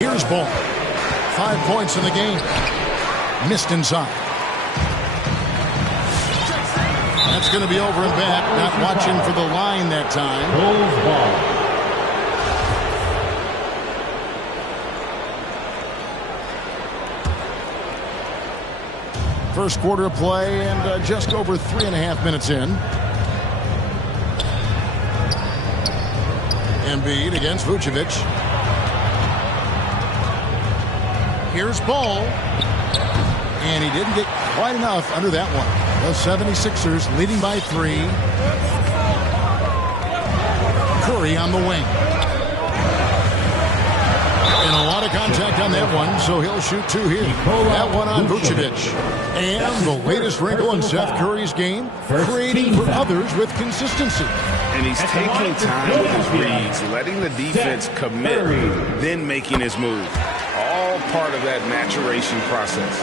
Here's Ball. 5 points in the game. Missed inside. That's going to be over and back. Not watching for the line that time. Bulls ball. First quarter of play and just over 3.5 minutes in. Embiid against Vucevic. Here's Ball. And he didn't get quite enough under that one. The 76ers leading by 3. Curry on the wing. And a lot of contact on that one, so he'll shoot 2 here. That one on Vucevic. And the latest wrinkle in Seth Curry's game, creating for others with consistency. And he's taking time with his reads, letting the defense commit, then making his move. All part of that maturation process.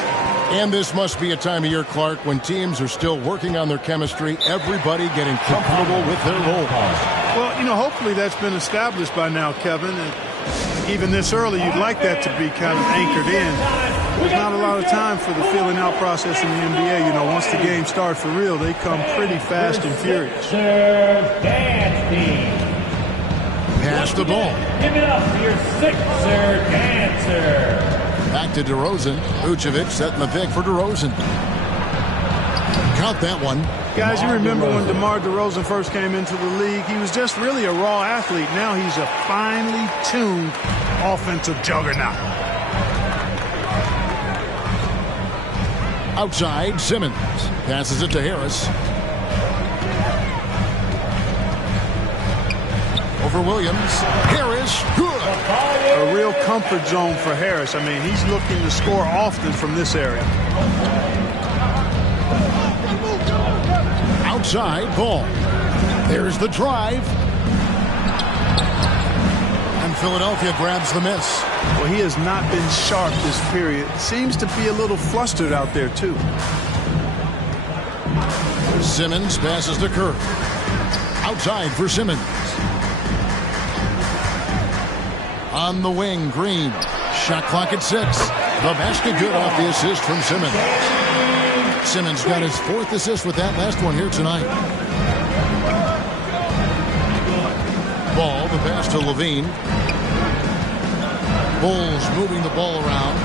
And this must be a time of year, Clark, when teams are still working on their chemistry, everybody getting comfortable with their roles. Well, you know, hopefully that's been established by now, Kevin. And even this early, you'd like that to be kind of anchored in. There's not a lot of time for the filling out process in the NBA. You know, once the game starts for real, they come pretty fast and furious. Pass the ball. Give it up for your Sixer dancer. Back to DeRozan. Vucevic setting the pick for DeRozan. Count that one. Guys, you remember when DeMar DeRozan first came into the league? He was just really a raw athlete. Now he's a finely tuned offensive juggernaut. Outside, Simmons. Passes it to Harris. Over Williams. Harris, good. A real comfort zone for Harris. I mean, he's looking to score often from this area. Outside, Ball. There's the drive. And Philadelphia grabs the miss. Well, he has not been sharp this period. Seems to be a little flustered out there, too. Simmons passes to Kerr. Outside for Simmons. On the wing, Green. Shot clock at 6. The basket good off the assist from Simmons. Simmons got his 4th assist with that last one here tonight. Ball, the pass to Levine. Bulls moving the ball around.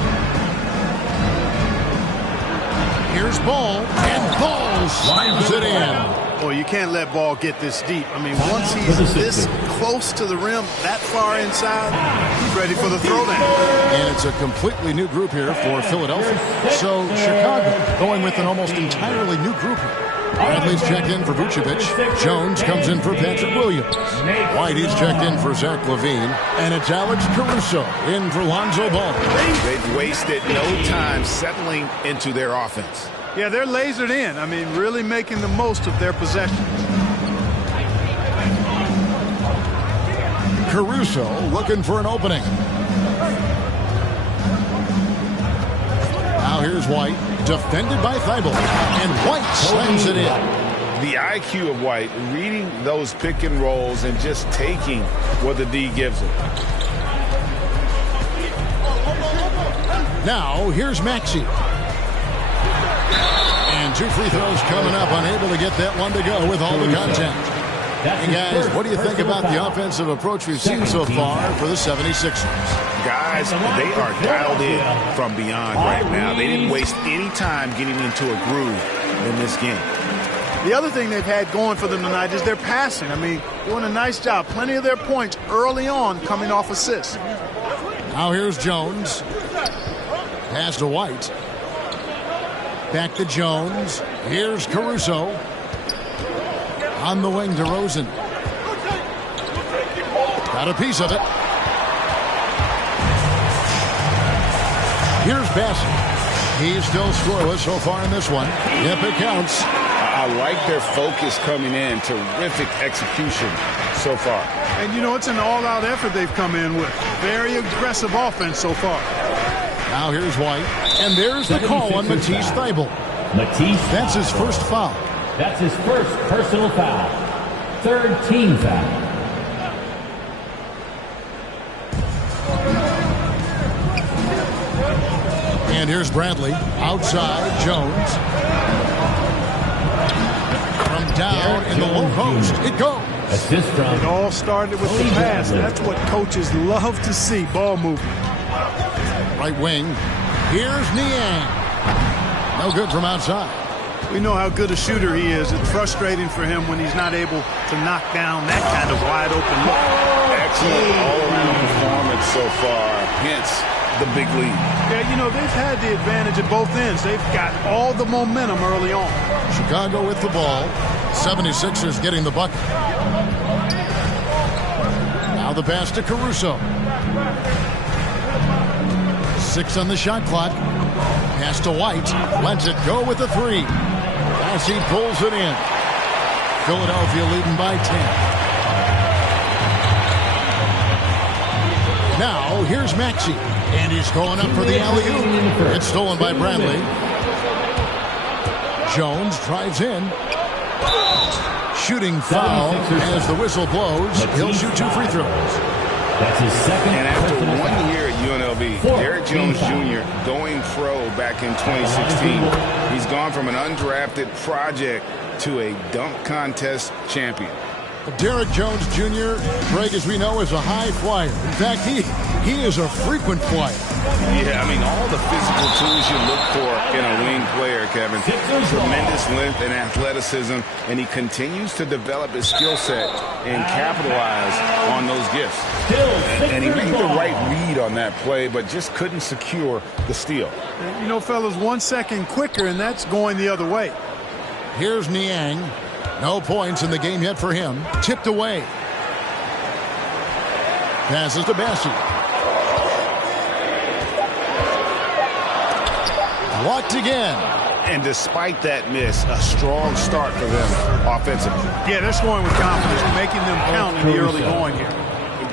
Here's Ball, and Ball slams it in. Well, you can't let Ball get this deep. I mean, once he's this close to the rim, that far inside, he's ready for the throwdown. And it's a completely new group here for Philadelphia. So Chicago going with an almost entirely new group here. Bradley's checked in for Vucevic. Jones comes in for Patrick Williams. Whitey's checked in for Zach LaVine. And it's Alex Caruso in for Lonzo Ball. They've wasted no time settling into their offense. Yeah, they're lasered in. I mean, really making the most of their possession. Caruso looking for an opening. Now here's White, defended by Thibault, and White slams it in. The IQ of White, reading those pick and rolls and just taking what the D gives him. Now here's Maxey. And 2 free throws coming up, unable to get that one to go with all the contact. And guys, what do you think about the offensive approach we've seen so far for the 76ers? Guys, they are dialed in from beyond right now. They didn't waste any time getting into a groove in this game. The other thing they've had going for them tonight is their passing. I mean, doing a nice job. Plenty of their points early on coming off assists. Now here's Jones. Pass to White. Back to Jones. Here's Caruso. On the wing, DeRozan. Got a piece of it. Here's Bassett. He's still scoreless so far in this one. Yep, it counts. I like their focus coming in. Terrific execution so far. And, you know, it's an all-out effort they've come in with. Very aggressive offense so far. Now here's White. And there's the call on Matisse Thybulle. That's his first foul. That's his first personal foul. 3rd team foul. And here's Bradley. Outside, Jones. From down in the low post, it goes. Assist from. It all started with the pass. That's what coaches love to see, ball movement. Right wing. Here's Niang. No good from outside. We know how good a shooter he is. It's frustrating for him when he's not able to knock down that kind of wide open look. Excellent all-around performance so far. Hence the big lead. Yeah, you know, they've had the advantage at both ends. They've got all the momentum early on. Chicago with the ball. 76ers getting the bucket. Now the pass to Caruso. 6 on the shot clock. Pass to White. Lets it go with the 3. As he pulls it in. Philadelphia leading by 10. Now here's Maxey. And he's going up for the alley-oop. It's stolen by Bradley. Jones drives in. Shooting foul as the whistle blows. He'll shoot 2 free throws. That's his second. And after 1 year at UNLV, Derrick Jones Jr. going pro back in 2016, he's gone from an undrafted project to a dunk contest champion. Derrick Jones Jr., Greg, as we know, is a high flyer. In fact, he is a frequent flyer. Yeah, I mean, all the physical tools you look for in a wing player, Kevin. Tremendous length and athleticism, and he continues to develop his skill set and capitalize on those gifts. And he made the right read on that play, but just couldn't secure the steal. You know, fellas, 1 second quicker, and that's going the other way. Here's Niang. No points in the game yet for him. Tipped away. Passes to Bassi. Blocked again. And despite that miss, a strong start for them offensively. Yeah, they're scoring with confidence, making them count in the early going here.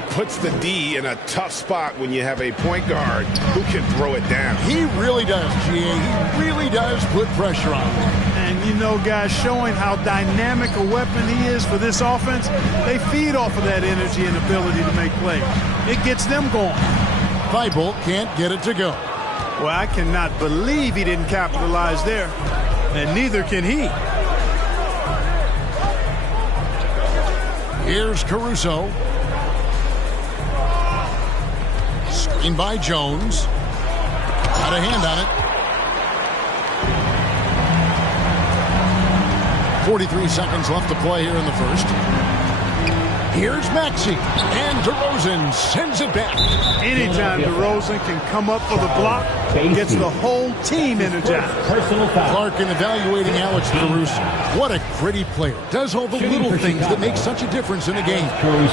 Puts the D in a tough spot when you have a point guard who can throw it down. He really does, G.A. He really does put pressure on him. And, you know, guys, showing how dynamic a weapon he is for this offense, they feed off of that energy and ability to make plays. It gets them going. Thibault can't get it to go. Well, I cannot believe he didn't capitalize there, and neither can he. Here's Caruso. Screen by Jones. Got a hand on it. 43 seconds left to play here in the first. Here's Maxey. And DeRozan sends it back. Anytime DeRozan can come up for the block, gets the whole team energized. Personal foul. Clark in evaluating Alex Caruso. What a gritty player. Does all the little things that make such a difference in a game.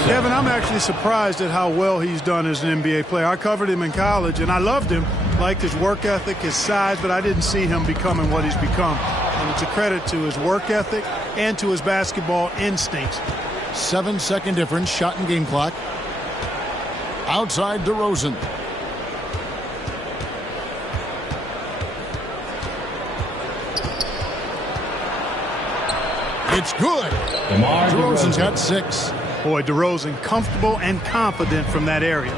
Kevin, I'm actually surprised at how well he's done as an NBA player. I covered him in college, and I loved him. Liked his work ethic, his size, but I didn't see him becoming what he's become. And it's a credit to his work ethic and to his basketball instincts. 7-second difference, shot and game clock. Outside DeRozan. It's good. DeRozan's got 6. Boy, DeRozan comfortable and confident from that area.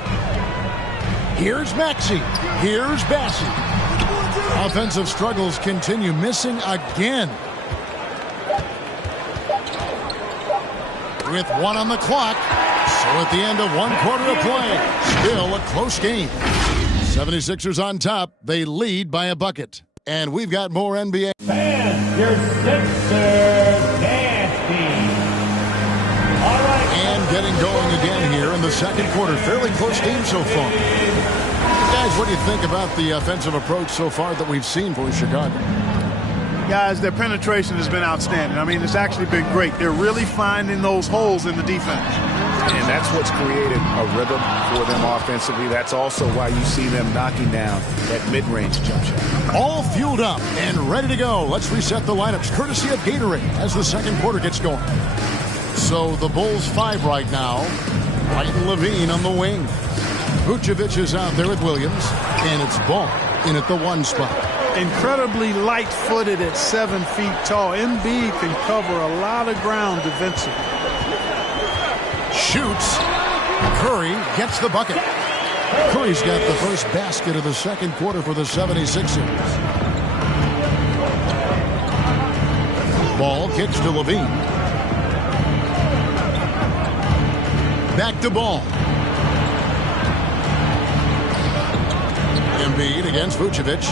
Here's Maxey. Here's Bassi. Offensive struggles continue, missing again. With 1 on the clock. So at the end of 1 quarter of play, still a close game. 76ers on top. They lead by a bucket. And we've got more NBA. And your Sixers nasty. All right. And getting going again here in the second quarter. Fairly close game so far. Guys, what do you think about the offensive approach so far that we've seen for Chicago? Guys, their penetration has been outstanding. I mean, it's actually been great. They're really finding those holes in the defense. And that's what's created a rhythm for them offensively. That's also why you see them knocking down that mid-range jump shot. All fueled up and ready to go. Let's reset the lineups courtesy of Gatorade as the second quarter gets going. So the Bulls 5 right now. White and Levine on the wing. Vucevic is out there with Williams. And it's Ball in at the 1 spot. Incredibly light-footed at 7 feet tall. Embiid can cover a lot of ground defensively. Shoots. Curry gets the bucket. Curry's got the first basket of the second quarter for the 76ers. Ball kicks to Levine. Back to Ball. Embiid against Vucevic.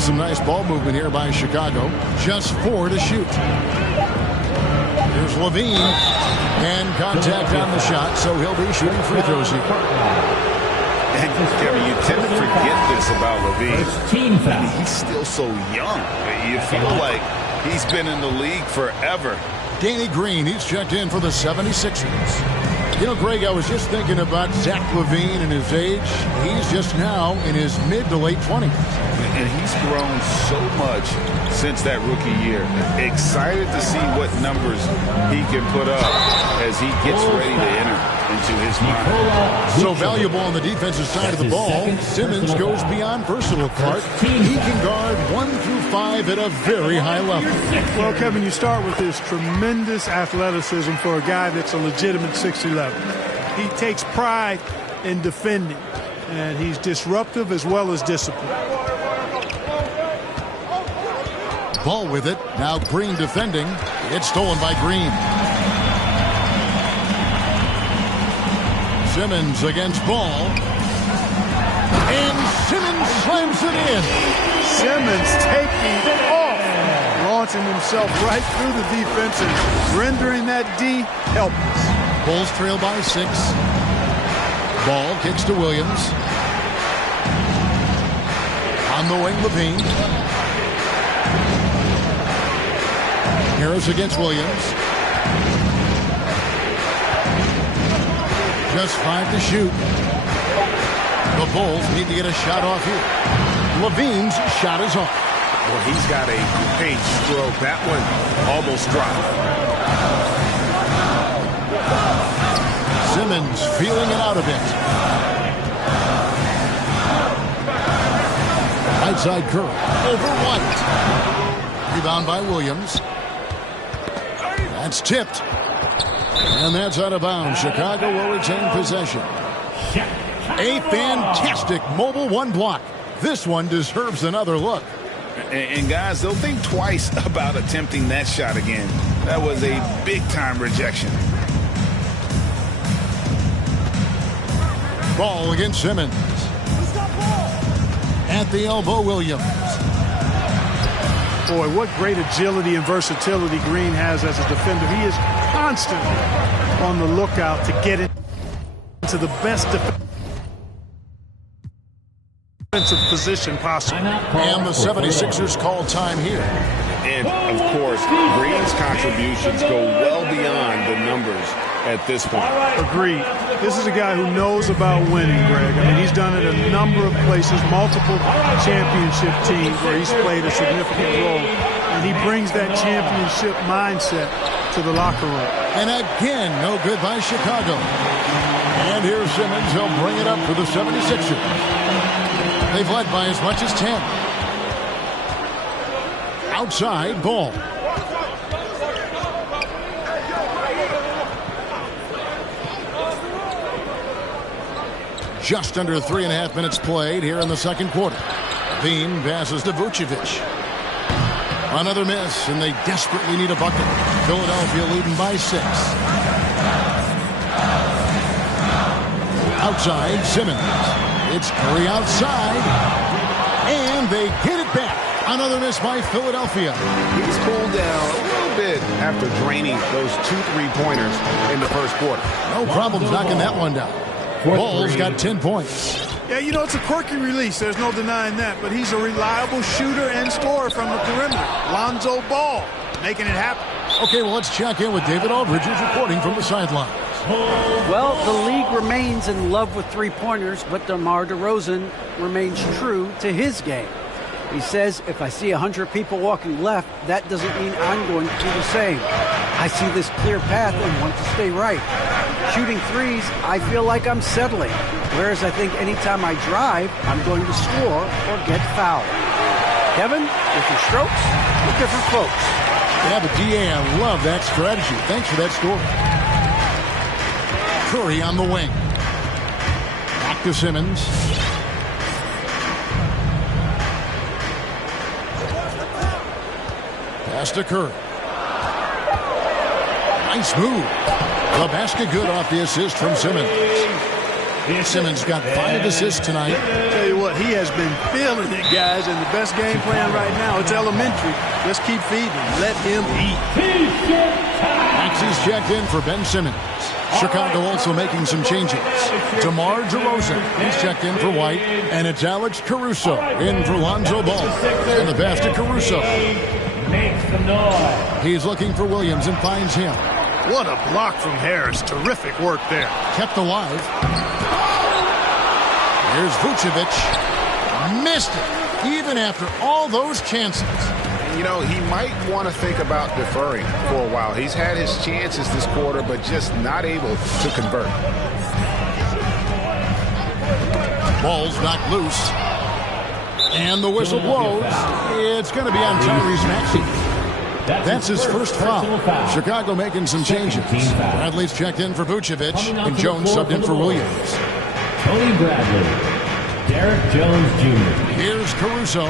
Some nice ball movement here by Chicago. Just 4 to shoot. Here's Levine. And contact on the shot, so he'll be shooting free throws here. And Kevin, you tend to forget this about Levine. He's still so young. You feel like he's been in the league forever. Danny Green, he's checked in for the 76ers. You know, Greg, I was just thinking about Zach LaVine and his age. He's just now in his mid to late 20s. And he's grown so much since that rookie year. Excited to see what numbers he can put up as he gets ready to enter into his mind. So valuable on the defensive side of the ball. Simmons goes beyond versatile, Clark. He can guard 1 through 5 at a very high level. Well, Kevin, you start with his tremendous athleticism for a guy that's a legitimate 6'11". He takes pride in defending, and he's disruptive as well as disciplined. Ball with it. Now Green defending. It's stolen by Green. Simmons against Ball. And Simmons slams it in. Simmons taking off, launching himself right through the defense and rendering that D helpless. Bulls trail by 6. Ball kicks to Williams. On the wing, Levine. Harris against Williams. Just 5 to shoot. The Bulls need to get a shot off here. Levine's shot is off. Well, he's got a paint stroke. That one almost dropped. Simmons feeling it out a bit. Right side Curry. Over White. Rebound by Williams. That's tipped. And that's out of bounds. Chicago will retain possession. A fantastic mobile one block. This one deserves another look. And guys, they'll think twice about attempting that shot again. That was a big-time rejection. Ball against Simmons. At the elbow, Williams. Boy, what great agility and versatility Green has as a defender. He is constantly on the lookout to get into the best defensive position possible. And the 76ers call time here. And, of course, Green's contributions go well beyond the numbers at this point. Agreed. This is a guy who knows about winning, Greg. I mean, he's done it a number of places, multiple championship teams where he's played a significant role. And he brings that championship mindset to the locker room. And again, no good by Chicago. And here's Simmons. He'll bring it up for the 76ers. They've led by as much as 10. Outside, Ball. Just under 3.5 minutes played here in the second quarter. Bean passes to Vucevic. Another miss, and they desperately need a bucket. Philadelphia leading by 6. Outside, Simmons. It's Curry outside. And they get it back. Another miss by Philadelphia. He's cooled down a little bit after draining those 2 3-pointers in the first quarter. No problems knocking that one down. Ball's got 10 points. Yeah, you know, it's a quirky release. There's no denying that. But he's a reliable shooter and scorer from the perimeter. Lonzo Ball making it happen. Okay, well, let's check in with David Aldridge, who's reporting from the sidelines. Well, the league remains in love with three-pointers, but DeMar DeRozan remains true to his game. He says, if I see 100 people walking left, that doesn't mean I'm going to do the same. I see this clear path and want to stay right. Shooting threes, I feel like I'm settling, whereas I think anytime I drive, I'm going to score or get fouled. Kevin, different strokes for different folks. Yeah, but DA, I love that strategy. Thanks for that story. Curry on the wing. Back to Simmons. Pass to Curry. Nice move. The basket good off the assist from Simmons. Simmons got 5 assists tonight. Tell you what, he has been feeling it, guys, and the best game plan right now, it's elementary. Just keep feeding him. Let him eat. Maxey's checked in for Ben Simmons. Chicago also making some changes. DeMar DeRozan, he's checked in for White, and it's Alex Caruso in for Lonzo Ball. And the pass to Caruso. He's looking for Williams and finds him. What a block from Harris. Terrific work there. Kept alive. Here's Vucevic. Missed it, even after all those chances. You know, he might want to think about deferring for a while. He's had his chances this quarter, but just not able to convert. Ball's knocked loose. And the whistle blows. It's going to be on Tyrese Maxey. That's his first foul. Chicago making some changes. Bradley's checked in for Vucevic, and Jones subbed in for Williams. Tony Bradley. Derek Jones Jr. Here's Caruso.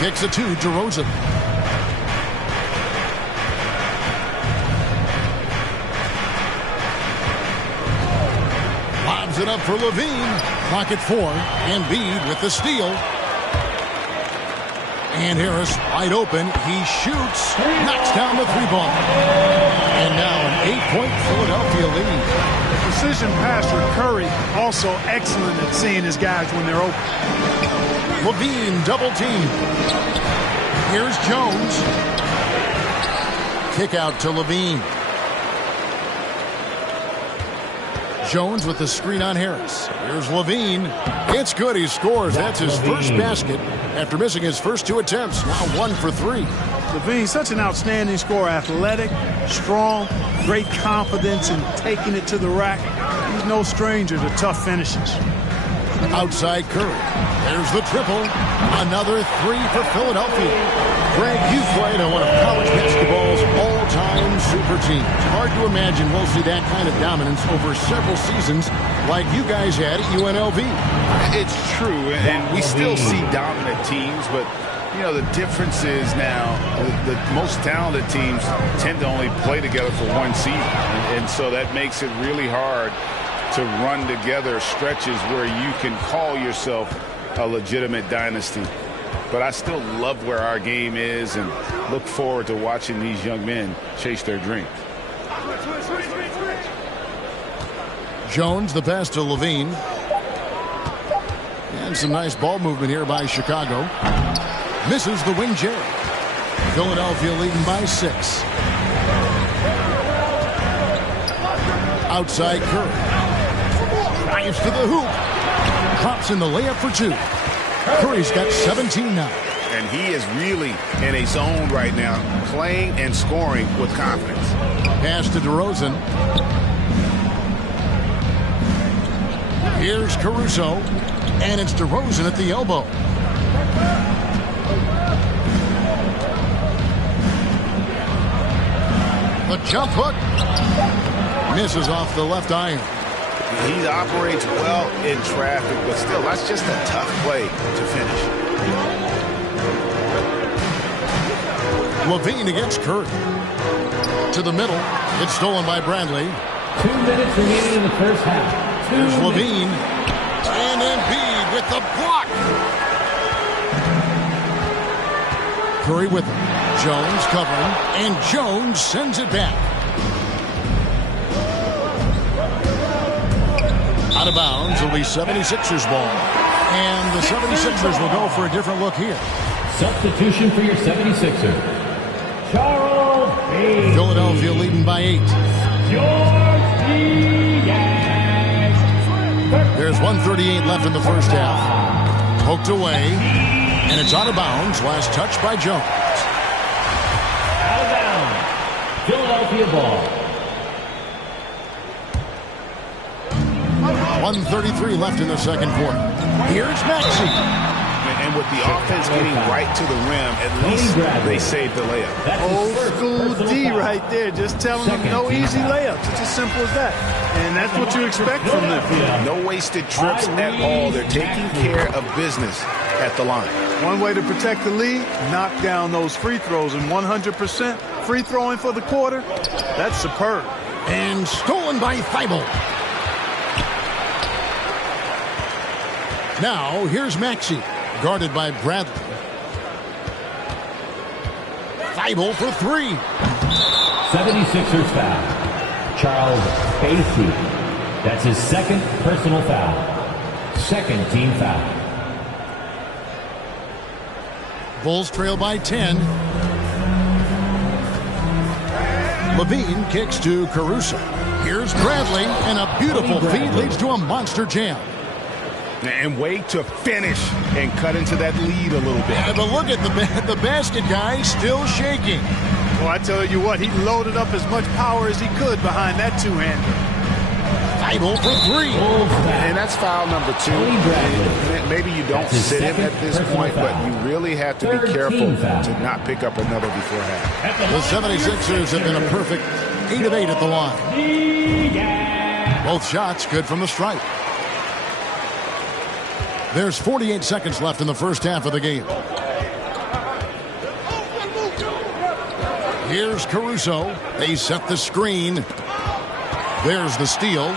Kicks it to DeRozan. Lobs it up for Levine. Clock at 4. Embiid with the steal. And Harris wide open. He shoots. Knocks down the 3-ball. And now an 8-point Philadelphia lead. Precision passer Curry also excellent at seeing his guys when they're open. Levine double team. Here's Jones. Kick out to Levine. Jones with the screen on Harris. Here's Levine. It's good. He scores. That's his first basket after missing his first 2 attempts. Now 1 for 3. Levine, such an outstanding scorer. Athletic, strong, great confidence in taking it to the rack. He's no stranger to tough finishes. Outside Curry. There's the triple. Another 3 for Philadelphia. Greg, you played on one of college basketball's all-time super teams. Hard to imagine we'll see that kind of dominance over several seasons like you guys had at UNLV. It's true, and we still see dominant teams, but you know, the difference is now the most talented teams tend to only play together for one season, and so that makes it really hard to run together stretches where you can call yourself a legitimate dynasty. But I still love where our game is and look forward to watching these young men chase their dreams. Jones, the pass to Levine. And some nice ball movement here by Chicago. Misses the wing J. Philadelphia leading by 6. Outside Curry. Drives to the hoop. Drops in the layup for 2. Curry's got 17 now. And he is really in a zone right now, playing and scoring with confidence. Pass to DeRozan. Here's Caruso. And it's DeRozan at the elbow. The jump hook. Misses off the left iron. He operates well in traffic, but still, that's just a tough play to finish. Levine against Curry. To the middle. It's stolen by Bradley. 2 minutes remaining in the first half. Here's Levine. And Embiid with the block. Curry with him. Jones covering. And Jones sends it back. Out of bounds, it'll be 76ers ball. And the 76ers will go for a different look here. Substitution for your 76ers. Charles B. Philadelphia leading by 8. George B. There's 1:38 left in the first half. Poked away. And it's out of bounds. Last touch by Jones. Out of bounds. Philadelphia ball. 1:33 left in the second quarter. Here's Maxey. And And with the offense getting right to the rim, at least they saved the layup. Old school D right there, just telling them no easy layups. It's as simple as that. And that's what you expect from them. No wasted trips at all. They're taking care of business at the line. One way to protect the lead, knock down those free throws. And 100% free throwing for the quarter, that's superb. And stolen by Thibault. Now, here's Maxey, guarded by Bradley. Thibault for three. 76ers foul. Charles Bassey. That's his second personal foul. Second team foul. Bulls trail by 10. Levine kicks to Caruso. Here's Bradley, and a beautiful feed leads to a monster jam. And way to finish and cut into that lead a little bit. But look at the basket guy still shaking. Well, I tell you what, he loaded up as much power as he could behind that two-hander. Thibault for three. And that's foul number 2. Maybe you don't sit him at this point, but you really have to be careful to not pick up another before half. The 76ers have been a perfect 8 of 8 at the line. Both shots good from the stripe. There's 48 seconds left in the first half of the game. Here's Caruso. They set the screen. There's the steal.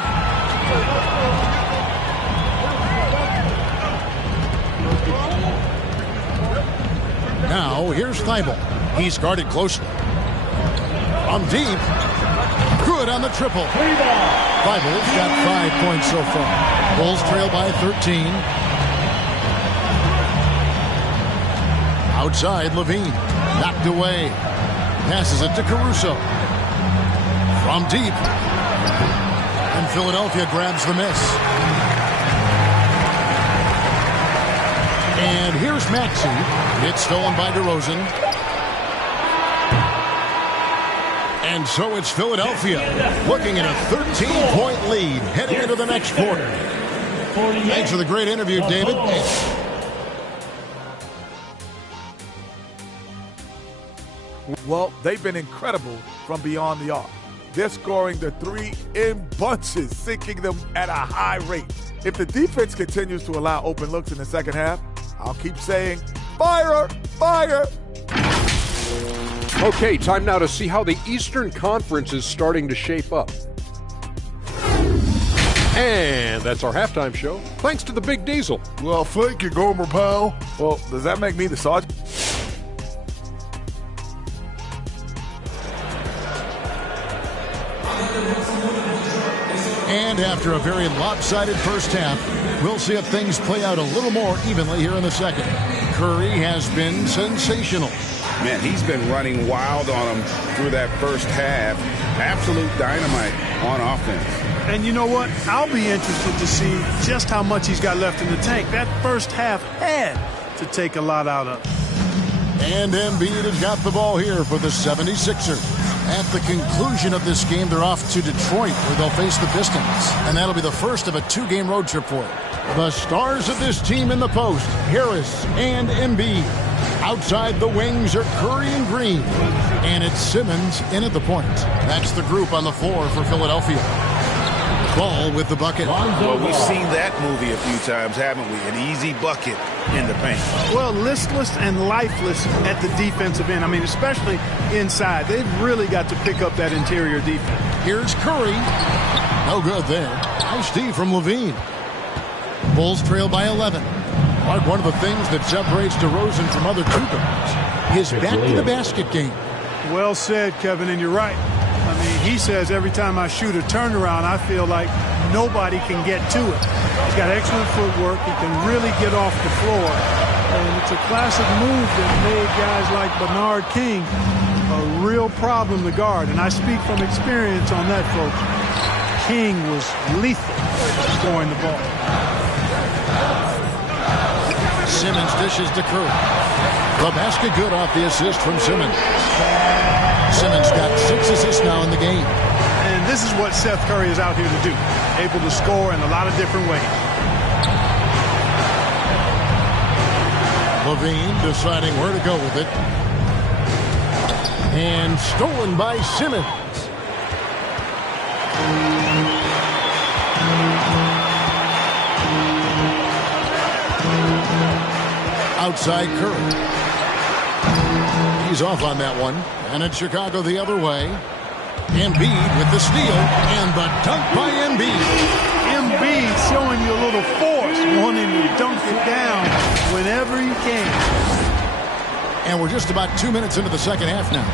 Now, here's Thibault. He's guarded closely. From deep. Good on the triple. Thibault's got 5 points so far. Bulls trail by 13. Outside, Levine. Knocked away. Passes it to Caruso. From deep. And Philadelphia grabs the miss. And here's Maxey. It's stolen by DeRozan. And so it's Philadelphia looking at a 13-point lead heading into the next quarter. Thanks for the great interview, David. Well, they've been incredible from beyond the arc. They're scoring the three in bunches, sinking them at a high rate. If the defense continues to allow open looks in the second half, I'll keep saying, fire, fire. Okay, time now to see how the Eastern Conference is starting to shape up. And that's our halftime show, thanks to the Big Diesel. Well, thank you, Gomer pal. Well, does that make me the sergeant? And after a very lopsided first half, we'll see if things play out a little more evenly here in the second. Curry has been sensational. Man, he's been running wild on him through that first half. Absolute dynamite on offense. And you know what? I'll be interested to see just how much he's got left in the tank. That first half had to take a lot out of. And Embiid has got the ball here for the 76ers. At the conclusion of this game, they're off to Detroit, where they'll face the Pistons. And that'll be the first of a 2-game road trip for them. The stars of this team in the post, Harris and Embiid. Outside the wings are Curry and Green. And it's Simmons in at the point. That's the group on the floor for Philadelphia. Ball with the bucket. Well, we've seen that movie a few times, haven't we? An easy bucket in the paint. Well, listless and lifeless at the defensive end. I mean, especially inside. They've really got to pick up that interior defense. Here's Curry. No good there. Nice D from Levine. Bulls trail by 11. Mark, one of the things that separates DeRozan from other two guards, his back-to-the-basket game. Well said, Kevin, and you're right. I mean, he says every time I shoot a turnaround, I feel like nobody can get to it. He's got excellent footwork. He can really get off the floor. And it's a classic move that made guys like Bernard King a real problem to guard. And I speak from experience on that, folks. King was lethal scoring the ball. Simmons dishes to Curry. The basket good off the assist from Simmons. Simmons got 6 assists now in the game. And this is what Seth Curry is out here to do. Able to score in a lot of different ways. Levine deciding where to go with it. And stolen by Simmons. Outside Curry. He's off on that one. And it's Chicago the other way. Embiid with the steal. And the dunk by Embiid. Embiid showing you a little force, wanting to dunk it down whenever you can. And we're just about 2 minutes into the second half now.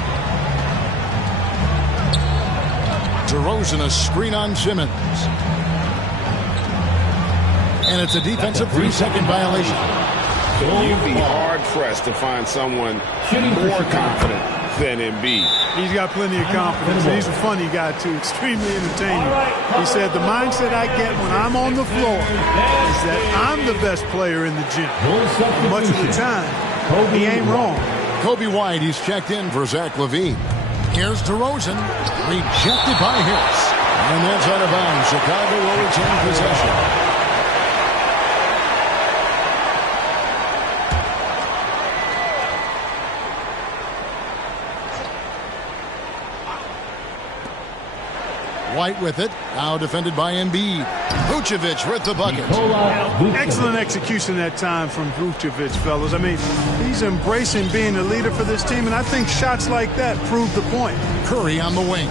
DeRozan, a screen on Simmons. And it's a defensive 3-second violation. You'd be hard-pressed to find someone more confident than Embiid. He's got plenty of confidence. He's a funny guy, too. Extremely entertaining. He said, the mindset I get when I'm on the floor is that I'm the best player in the gym. Much of the time, he ain't wrong. Kobe White, he's checked in for Zach LaVine. Here's DeRozan, rejected by Harris. And that's out of bounds. Chicago will retain possession. White with it. Now defended by Embiid. Vucevic with the bucket. Excellent execution that time from Vucevic, fellas. I mean, he's embracing being a leader for this team, and I think shots like that prove the point. Curry on the wing.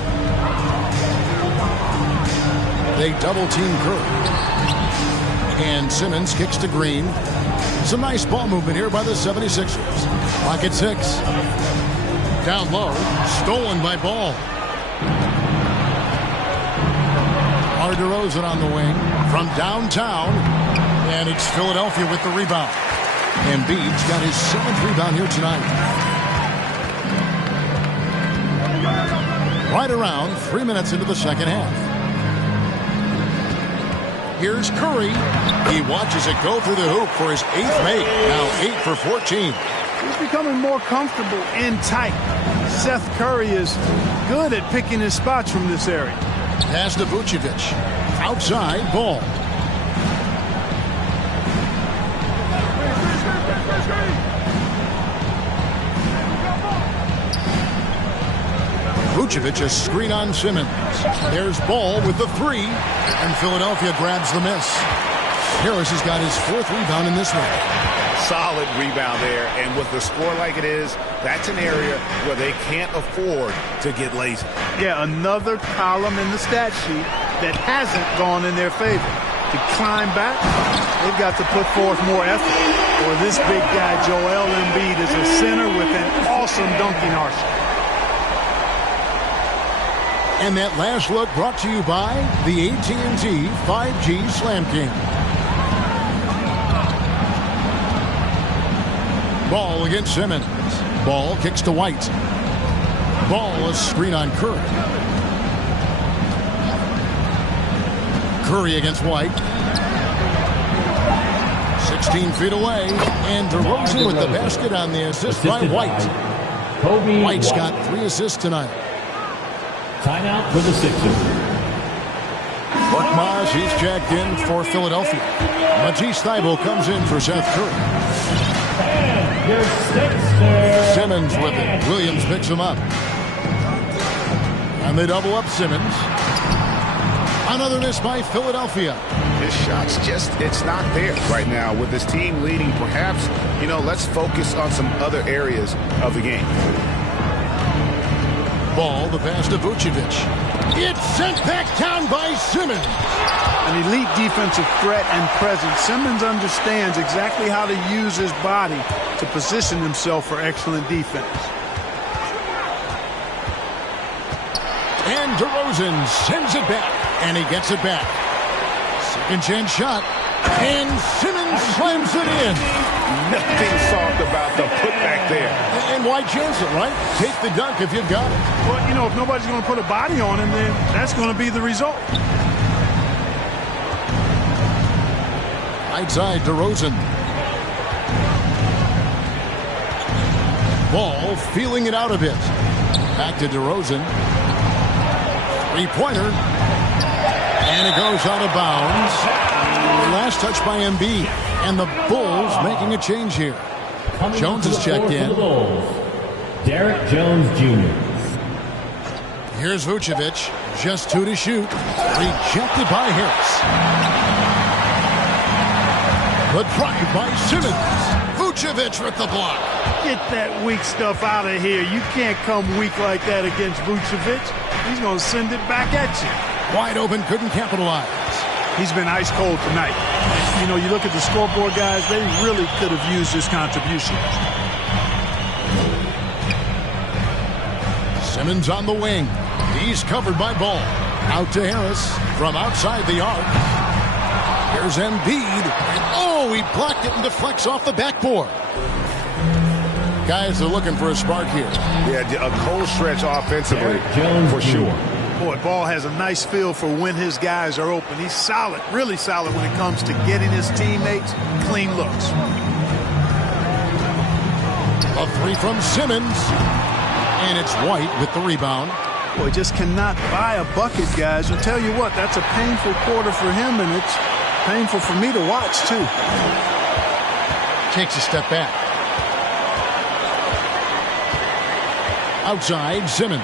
They double-team Curry. And Simmons kicks to Green. Some nice ball movement here by the 76ers. Clock at 6. Down low. Stolen by Ball. DeRozan on the wing from downtown, and it's Philadelphia with the rebound. Embiid's got his 7th rebound here tonight. Right around 3 minutes into the second half. Here's Curry. He watches it go through the hoop for his 8th make. Now 8 for 14. He's becoming more comfortable and tight. Seth Curry is good at picking his spots from this area. Pass to Vucevic. Outside, Ball. Vucevic, a screen on Simmons. There's Ball with the 3. And Philadelphia grabs the miss. Harris has got his 4th rebound in this one. Solid rebound there, and with the score like it is, that's an area where they can't afford to get lazy. Yeah, another column in the stat sheet that hasn't gone in their favor. To climb back, they've got to put forth more effort. Or this big guy, Joel Embiid, is a center with an awesome dunking arsenal. And that last look brought to you by the AT&T 5G Slam King. Ball against Simmons. Ball kicks to White. Ball, a screen on Curry. Curry against White. 16 feet away. And DeRozan with the basket on the assist by White. White's got 3 assists tonight. Timeout for the Sixers. Mark Maz, he's checked in for Philadelphia. Matisse Thybulle comes in for Seth Curry. Simmons with it. Williams picks him up. And they double up Simmons. Another miss by Philadelphia. His shot's just, it's not there right now. With this team leading, perhaps, let's focus on some other areas of the game. Ball, the pass to Vucevic. It's sent back down by Simmons. An elite defensive threat and presence. Simmons understands exactly how to use his body to position himself for excellent defense. And DeRozan sends it back, and he gets it back. Second chance shot, and Simmons slams it in. Nothing soft about the putback there. And why chance it, right? Take the dunk if you've got it. Well, if nobody's going to put a body on him, then that's going to be the result. Right side, DeRozan. Ball feeling it out a bit. Back to DeRozan. Three-pointer. And it goes out of bounds. Last touch by Embiid. And the Bulls making a change here. Jones is checked in. Derek Jones Jr. Here's Vucevic. Just 2 to shoot. Rejected by Harris. The drive by Simmons. Vucevic with the block. Get that weak stuff out of here. You can't come weak like that against Vucevic. He's going to send it back at you. Wide open, couldn't capitalize. He's been ice cold tonight. You know, you look at the scoreboard, guys, they really could have used his contribution. Simmons on the wing. He's covered by Ball. Out to Harris from outside the arc. Here's Embiid. And oh, he blocked it and deflects off the backboard. Guys are looking for a spark here. Yeah, a cold stretch offensively for sure. Boy, Ball has a nice feel for when his guys are open. He's solid, really solid when it comes to getting his teammates clean looks. A 3 from Simmons. And it's White with the rebound. Boy, just cannot buy a bucket, guys. I'll tell you what, that's a painful quarter for him, and it's painful for me to watch, too. Takes a step back. Outside, Simmons.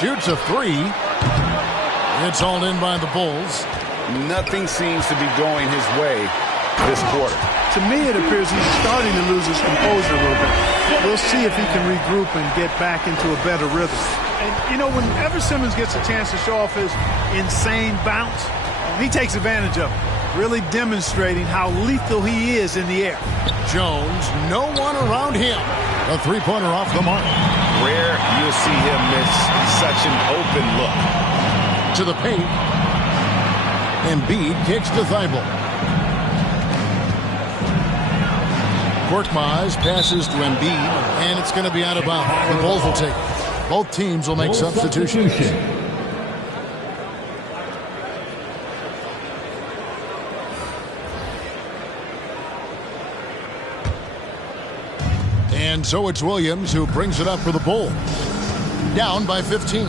Shoots a 3. It's all in by the Bulls. Nothing seems to be going his way this quarter. To me, it appears he's starting to lose his composure a little bit. We'll see if he can regroup and get back into a better rhythm. And, you know, whenever Simmons gets a chance to show off his insane bounce, he takes advantage of it, really demonstrating how lethal he is in the air. Jones, no one around him. A three-pointer off the mark. Rare you'll see him miss such an open look. To the paint. Embiid kicks to Thibault. Korkmaz passes to Embiid, and it's going to be out of bounds. The Bulls will take it. Both teams will make substitutions. And so it's Williams who brings it up for the Bulls. Down by 15.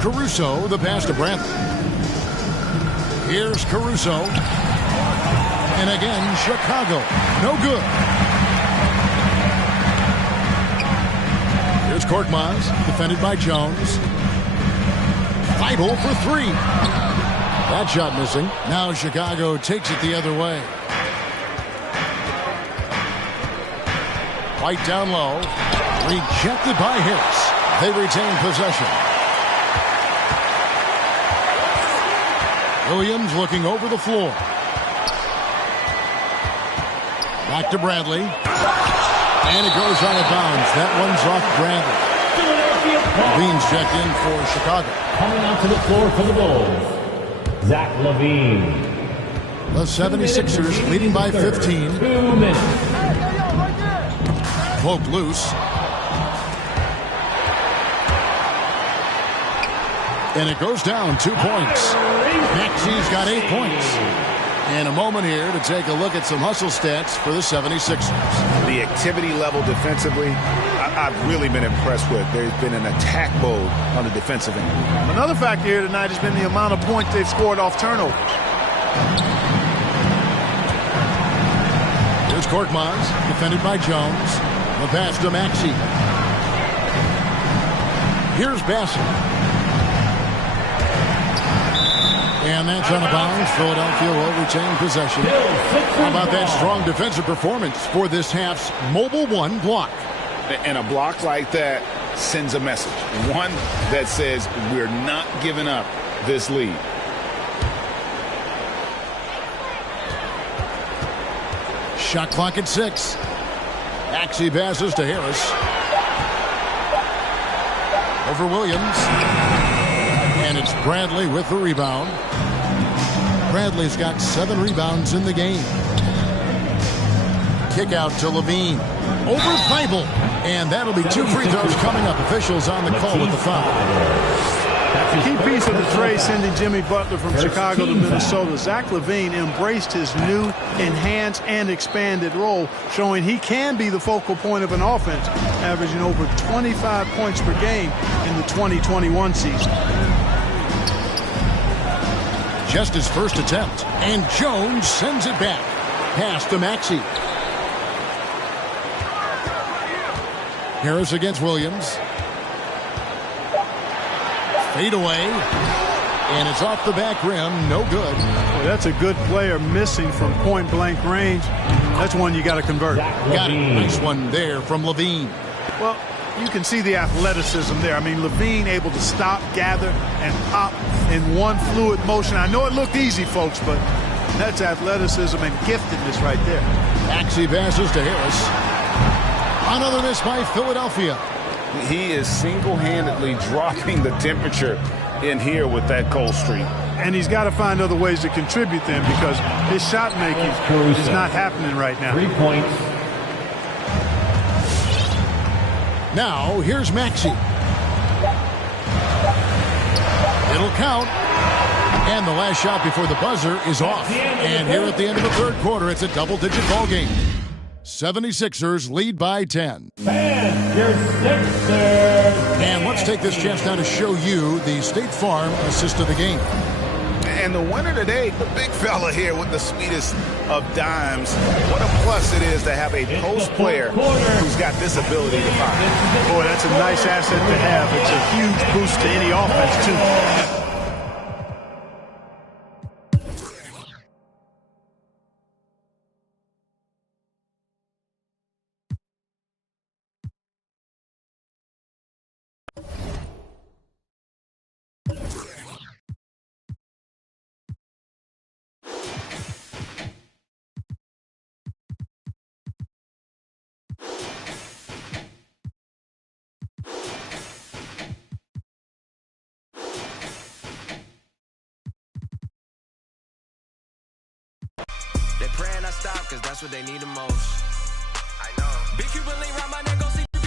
Caruso, the pass to Bradley. Here's Caruso. And again, Chicago. No good. Here's Korkmaz, defended by Jones. Thibault for 3. That shot missing. Now Chicago takes it the other way. White down low. Rejected by Harris. They retain possession. Williams looking over the floor. Back to Bradley. And it goes out of bounds. That one's off Bradley. Levine's checked in for Chicago. Coming onto the floor for the Bulls, Zach LaVine. The 76ers leading by 15. 2 minutes. Cloak loose. And it goes down 2 points. Maxey's got 8 points. And a moment here to take a look at some hustle stats for the 76ers. The activity level defensively, I've really been impressed with. There's been an attack mode on the defensive end. Another factor here tonight has been the amount of points they've scored off turnover. Here's Korkmaz, defended by Jones. The pass to Maxey. Here's Bassett. And that's out of bounds. Philadelphia will retain possession. How about that strong defensive performance for this half's Mobile One block? And a block like that sends a message. One that says we're not giving up this lead. Shot clock at 6. Maxey passes to Harris. Over Williams. And it's Bradley with the rebound. Bradley's got 7 rebounds in the game. Kick out to Levine. Over Thibault. And that'll be 2 free throws coming up. Officials on the call with the foul. The key piece of the trade sending Jimmy Butler from Chicago to Minnesota. Zach LaVine embraced his new, enhanced, and expanded role, showing he can be the focal point of an offense, averaging over 25 points per game in the 2021 season. Just his first attempt, and Jones sends it back. Pass to Maxey. Harris against Williams. Fade away. And it's off the back rim. No good. Well, that's a good player missing from point-blank range. That's one you got to convert. Got it. Nice one there from Levine. Well, you can see the athleticism there. I mean, Levine able to stop, gather, and pop in one fluid motion. I know it looked easy, folks, but that's athleticism and giftedness right there. Maxey passes to Harris. Another miss by Philadelphia. He is single-handedly dropping the temperature in here with that cold streak. And he's got to find other ways to contribute then, because his shot making is not happening right now. 3 points. Now, here's Maxey. It'll count. And the last shot before the buzzer is off. And here at the end of the third quarter, it's a double-digit ball game. 76ers lead by 10. And your Sixers. And let's take this chance now to show you the State Farm assist of the game. And the winner today, the big fella here with the sweetest of dimes. What a plus it is to have a post player who's got this ability to find. Boy, that's a nice asset to have. It's a huge boost to any offense, too. They praying I stop, cause that's what they need the most. I know. Big Cuban link round my neck, go see.